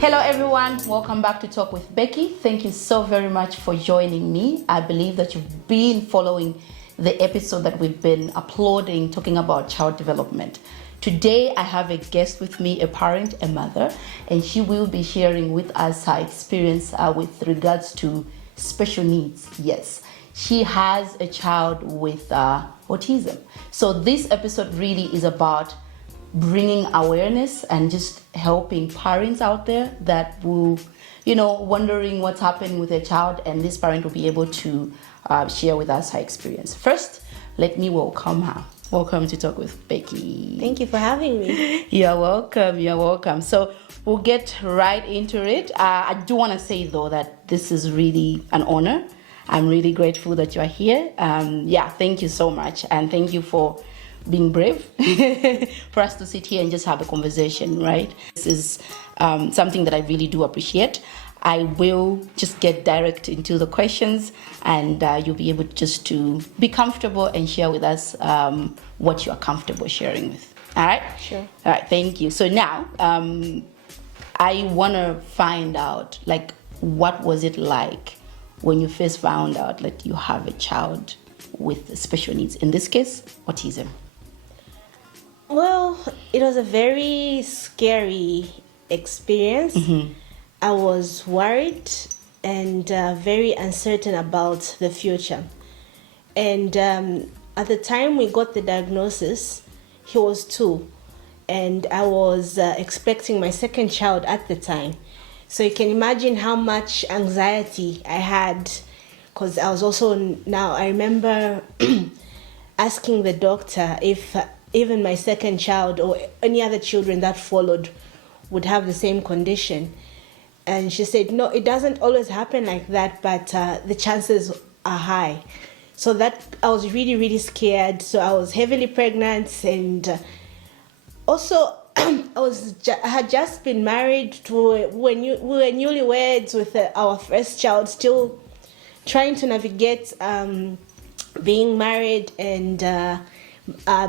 Hello everyone, welcome back to Talk with Becky. Thank you so very much for joining me. I believe that you've been following the episode that we've been uploading talking about child development. Today I have a guest with me, a parent, a mother, and she will be sharing with us her experience with regards to special needs. Yes, she has a child with autism. So this episode really is about bringing awareness and just helping parents out there that will, wondering what's happening with their child, and this parent will be able to share with us her experience. First, let me welcome her. Welcome to Talk with Becky. Thank you for having me. You're welcome. So we'll get right into it. I do want to say though that this is really an honor. I'm really grateful that you're here. Thank you so much, and thank you for being brave for us to sit here and just have a conversation, right? This is something that I really do appreciate. I will just get direct into the questions, and you'll be able just to be comfortable and share with us what you are comfortable sharing with. All right? Sure. All right, thank you. So now, I want to find out, what was it like when you first found out that you have a child with special needs, in this case, autism? Well, it was a very scary experience. Mm-hmm. I was worried and very uncertain about the future. And at the time we got the diagnosis, he was 2. And I was expecting my second child at the time. So you can imagine how much anxiety I had, because I was also, now I remember asking the doctor if even my second child or any other children that followed would have the same condition. And she said, no, it doesn't always happen like that, but the chances are high. So that I was really, really scared. So I was heavily pregnant, and also I had just been married to, we were newlyweds with our first child, still trying to navigate being married and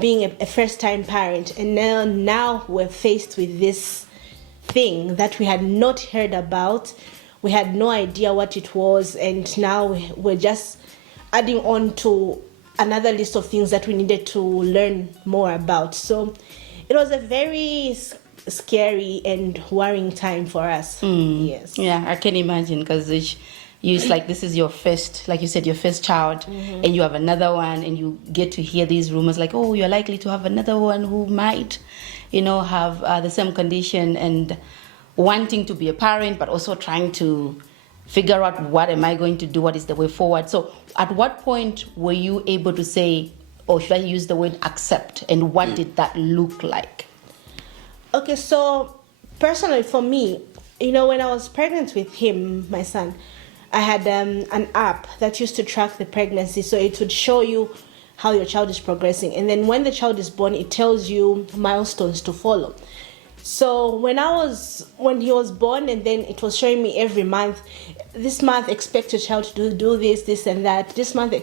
being a first-time parent. And now we're faced with this thing that we had not heard about. We had no idea what it was, and now we're just adding on to another list of things that we needed to learn more about. So it was a very scary and worrying time for us. Yes. Yeah, I can imagine, because it's like this is your first, like you said, your first child, Mm-hmm. and you have another one, and you get to hear these rumors like, oh, you're likely to have another one who might, have the same condition, and wanting to be a parent, but also trying to figure out, what am I going to do? What is the way forward? So at what point were you able to say, or should I use the word accept, and what did that look like? Okay, so personally for me, when I was pregnant with him, my son, I had an app that used to track the pregnancy, so it would show you how your child is progressing. And then when the child is born, it tells you milestones to follow. So when he was born, and then it was showing me every month, this month expect your child to do this and that. This month,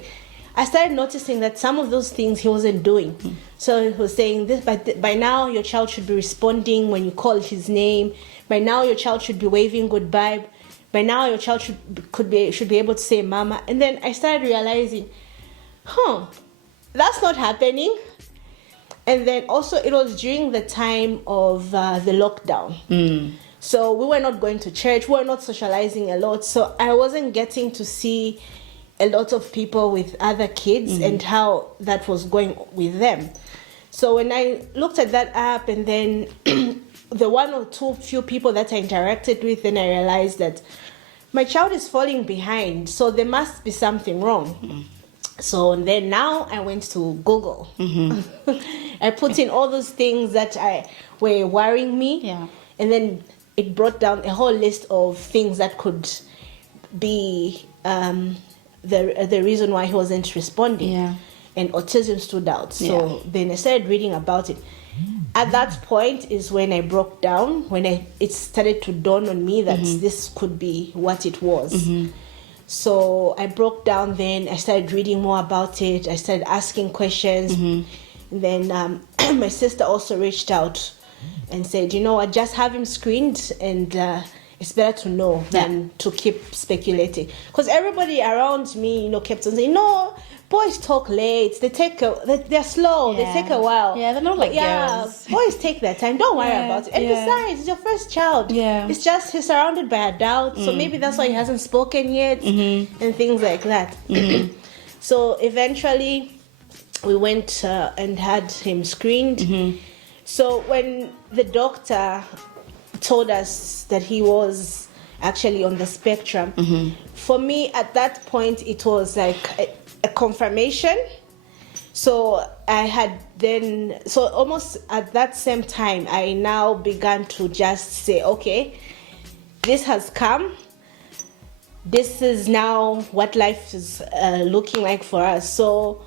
I started noticing that some of those things he wasn't doing. So he was saying this, by now your child should be responding when you call his name. By now your child should be waving goodbye. By now your child should be able to say mama. And then I started realizing, that's not happening. And then also it was during the time of the lockdown. So we were not going to church, we were not socializing a lot. So I wasn't getting to see a lot of people with other kids and how that was going with them. So when I looked at that app, and then the one or two few people that I interacted with, then I realized that my child is falling behind, so there must be something wrong. So then now I went to Google. I put in all those things that were worrying me, and then it brought down a whole list of things that could be the reason why he wasn't responding. And autism stood out. So then I started reading about it. At that point is when I broke down, when it started to dawn on me that this could be what it was. So I broke down then, I started reading more about it, I started asking questions. And then my sister also reached out and said, you know what, just have him screened, and it's better to know than to keep speculating. Because everybody around me, kept on saying, no, boys talk late. They're slow. They take a while. Yeah, they're not like girls. Boys take their time. Don't worry about it. And besides, it's your first child. Yeah. It's just he's surrounded by adults, so maybe that's why he hasn't spoken yet, and things like that. So eventually, we went and had him screened. So when the doctor told us that he was actually on the spectrum, for me at that point it was like a confirmation. So I had so almost at that same time, I now began to just say, okay, this has come. This is now what life is looking like for us. So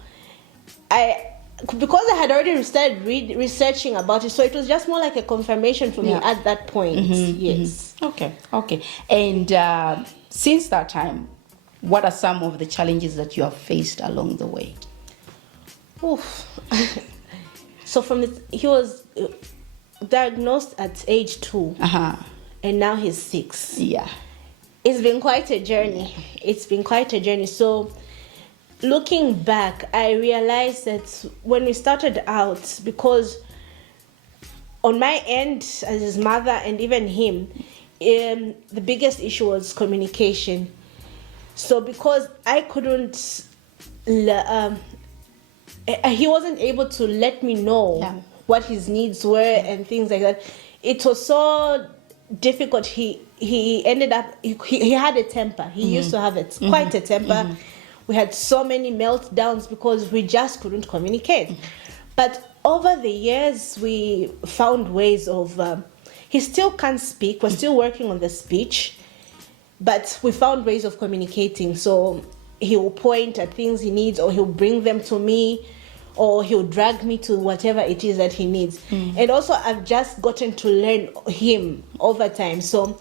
because I had already started researching about it, so it was just more like a confirmation for me at that point. Yes. Okay. And since that time, what are some of the challenges that you have faced along the way? Oof. So he was diagnosed at age 2, and now he's 6. Yeah. It's been quite a journey. So looking back, I realized that when we started out, because on my end as his mother and even him, the biggest issue was communication. So because I couldn't, he wasn't able to let me know what his needs were and things like that. It was so difficult. He ended up, he had a temper. He used to have quite a temper. We had so many meltdowns because we just couldn't communicate. But over the years, we found ways of, he still can't speak. We're still working on the speech, but we found ways of communicating. So he will point at things he needs, or he'll bring them to me, or he'll drag me to whatever it is that he needs. And also, I've just gotten to learn him over time. So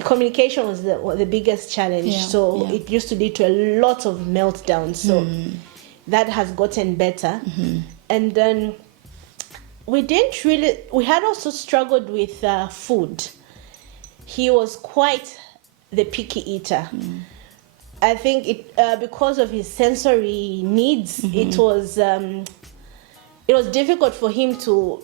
communication was the biggest challenge. It used to lead to a lot of meltdowns. So that has gotten better. And then we had also struggled with food. He was quite the picky eater. I think because of his sensory needs, it was difficult for him to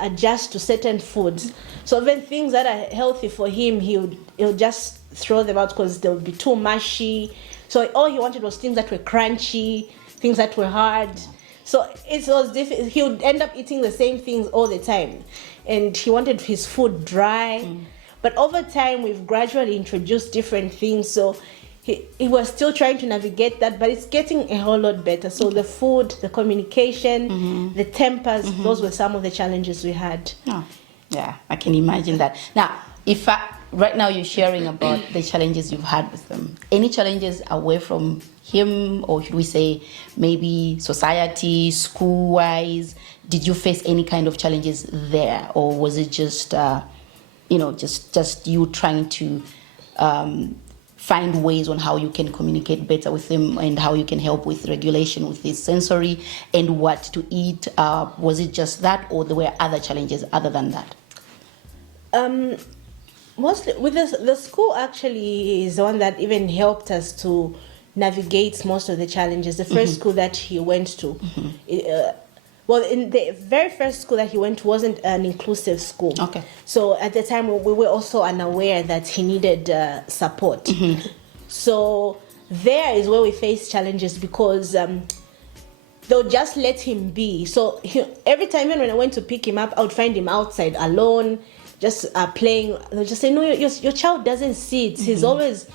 adjust to certain foods. So even things that are healthy for him, he'll just throw them out because they would be too mushy. So all he wanted was things that were crunchy, things that were hard. So it was difficult. He would end up eating the same things all the time, and he wanted his food dry. But over time, we've gradually introduced different things. So he was still trying to navigate that, but it's getting a whole lot better. So the food, the communication, the tempers, those were some of the challenges we had. Oh, yeah, I can imagine that. Now, right now you're sharing about the challenges you've had with them. Any challenges away from him, or should we say maybe society, school-wise? Did you face any kind of challenges there, or was it just, just you trying to find ways on how you can communicate better with him and how you can help with regulation with his sensory and what to eat? Was it just that, or there were other challenges other than that? Mostly with the school actually is the one that even helped us to navigate most of the challenges. The first school that he went to, in the very first school that he went to wasn't an inclusive school. Okay. So at the time we were also unaware that he needed support. So there is where we faced challenges because they'll just let him be. So every time when I went to pick him up, I would find him outside alone, just playing. They'll just say, no, your child doesn't sit. He's always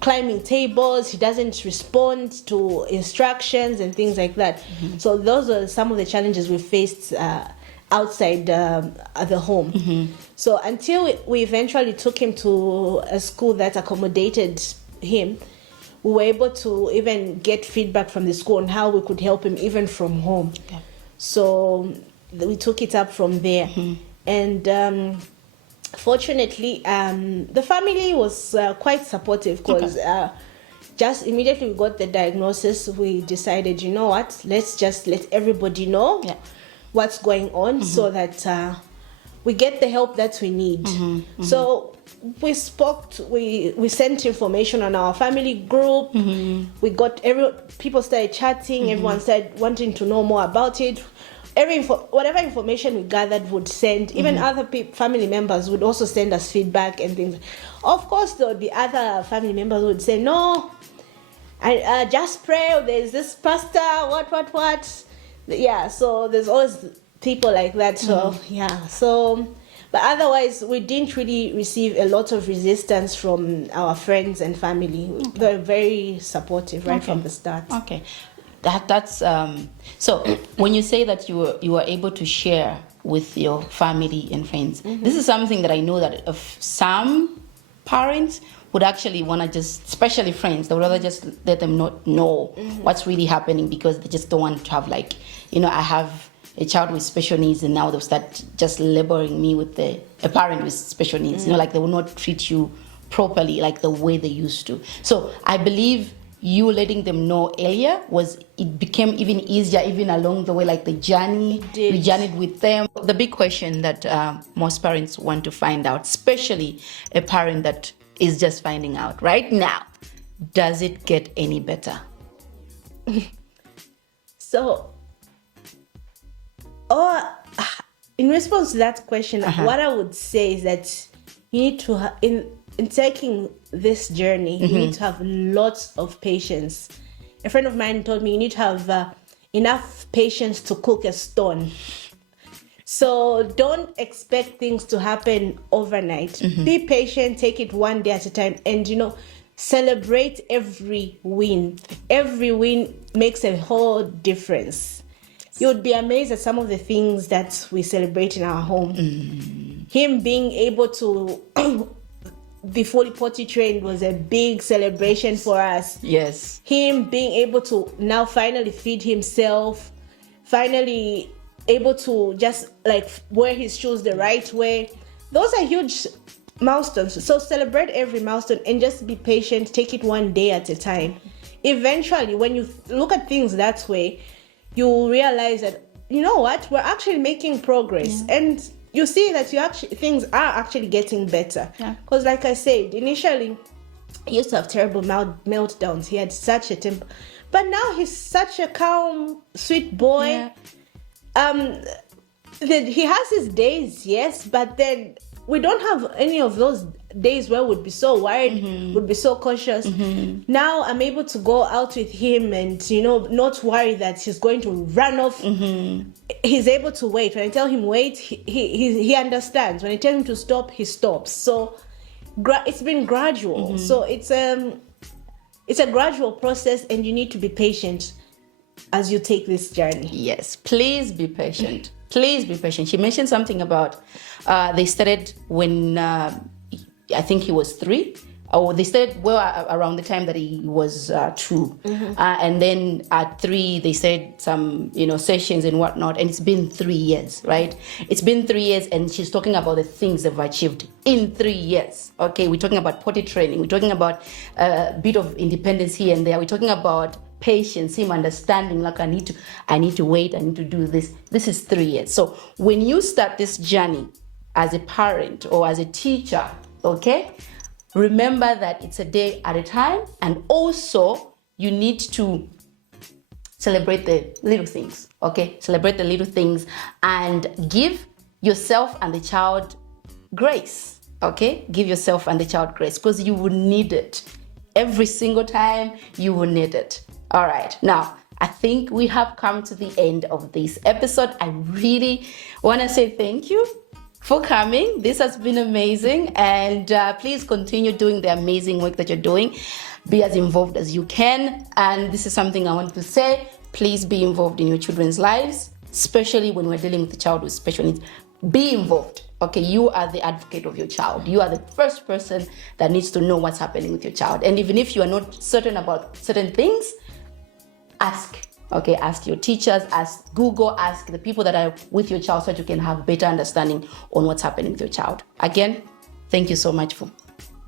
climbing tables. He doesn't respond to instructions and things like that. So those are some of the challenges we faced outside the home. So until we eventually took him to a school that accommodated him, we were able to even get feedback from the school on how we could help him even from home. Okay. So we took it up from there. And fortunately, the family was quite supportive because just immediately we got the diagnosis, we decided, you know what, let's just let everybody know what's going on so that we get the help that we need. So we we sent information on our family group. We got people started chatting. Everyone started wanting to know more about it. Whatever information we gathered would send. Even other family members would also send us feedback and things. Of course, there would be other family members who would say, no, I just pray. There's this pastor, what. Yeah, so there's always people like that. So yeah, so but otherwise we didn't really receive a lot of resistance from our friends and family. They're very supportive right from the start. Okay, that's so when you say that you were able to share with your family and friends, this is something that I know that if some parents would actually want to just, especially friends, they would rather just let them not know what's really happening, because they just don't want to have like, I have a child with special needs and now they'll start just labeling me with a parent with special needs. Like they will not treat you properly like the way they used to. So I believe you letting them know earlier it became even easier, even along the way, like the journey, we journeyed with them. The big question that most parents want to find out, especially a parent that is just finding out right now, does it get any better? So, in response to that question, what I would say is that you need to, in taking this journey, you need to have lots of patience. A friend of mine told me you need to have enough patience to cook a stone. So don't expect things to happen overnight. Be patient, take it one day at a time, and celebrate every win. Every win makes a whole difference. You would be amazed at some of the things that we celebrate in our home. Him being able to be fully potty trained was a big celebration for us. Yes. Him being able to now finally feed himself, finally able to just like wear his shoes the right way. Those are huge milestones. So celebrate every milestone and just be patient. Take it one day at a time. Eventually, when you look at things that way, you realize that, you know what, we're actually making progress. And you see that things are actually getting better. Because like I said, initially, he used to have terrible meltdowns. He had such a temper. But now he's such a calm, sweet boy. He has his days, yes, but then we don't have any of those days where we'd be so worried, would be so cautious. Now I'm able to go out with him and, not worry that he's going to run off. He's able to wait. When I tell him wait, he understands. When I tell him to stop, he stops. So it's been gradual. So it's a gradual process, and you need to be patient as you take this journey. Yes, please be patient. Please be patient. She mentioned something about they started when I think he was 3, or they started around the time that he was 2, and then at 3 they said some sessions and whatnot, and it's been 3 years, right? It's been 3 years, and she's talking about the things they've achieved in 3 years. Okay, we're talking about potty training, we're talking about a bit of independence here and there, we're talking about patience, him understanding like I need to wait, I need to do this. This is 3 years. So when you start this journey as a parent or as a teacher, okay, remember that it's a day at a time, and also you need to celebrate the little things, okay? Celebrate the little things and give yourself and the child grace, okay? Give yourself and the child grace, because you will need it. Every single time you will need it. All right, now I think we have come to the end of this episode. I really want to say thank you for coming. This has been amazing, and please continue doing the amazing work that you're doing. Be as involved as you can, and this is something I want to say. Please be involved in your children's lives, especially when we're dealing with a child with special needs. Be involved. Okay, you are the advocate of your child. You are the first person that needs to know what's happening with your child. And even if you are not certain about certain things, ask. Okay, ask your teachers, ask Google, ask the people that are with your child so that you can have better understanding on what's happening with your child. Again, thank you so much for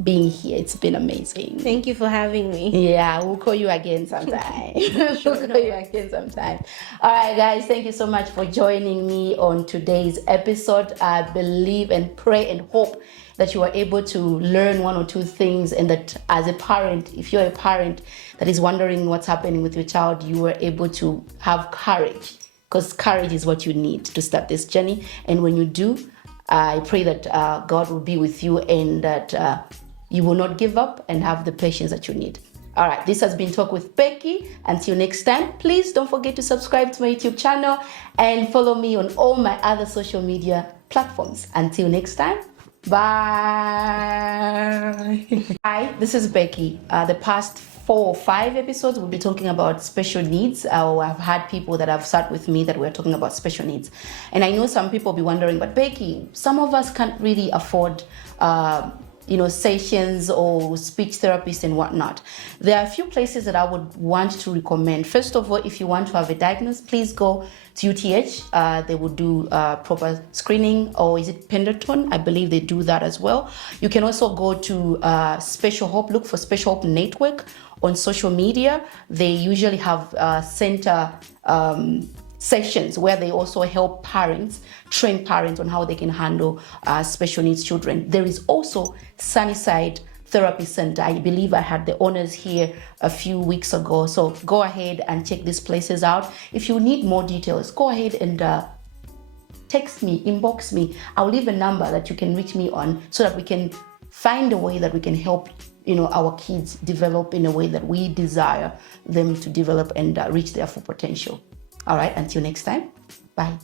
being here. It's been amazing. Thank you for having me. Yeah, we'll call you again sometime. We'll call you again sometime. All right, guys, thank you so much for joining me on today's episode. I believe and pray and hope that you are able to learn one or two things, and that as a parent, if you're a parent that is wondering what's happening with your child, you were able to have courage, because courage is what you need to start this journey. And when you do, I pray that God will be with you, and that you will not give up, and have the patience that you need. All right, this has been Talk with Becky. Until next time, please don't forget to subscribe to my YouTube channel and follow me on all my other social media platforms. Until next time, bye. Hi, this is Becky. The past 4 or 5 episodes, we'll be talking about special needs. I've had people that have sat with me that we're talking about special needs. And I know some people will be wondering, but Becky, some of us can't really afford sessions or speech therapists and whatnot. There are a few places that I would want to recommend. First of all, if you want to have a diagnosis, please go to UTH. They will do proper screening, or is it Pendleton? I believe they do that as well. You can also go to Special Hope. Look for Special Hope Network on social media. They usually have center sessions where they also help parents, train parents on how they can handle special needs children. There is also Sunnyside Therapy Center. I believe I had the honors here a few weeks ago. So go ahead and check these places out. If you need more details, go ahead and text me, inbox me. I'll leave a number that you can reach me on, so that we can find a way that we can help our kids develop in a way that we desire them to develop and reach their full potential. All right, until next time, bye.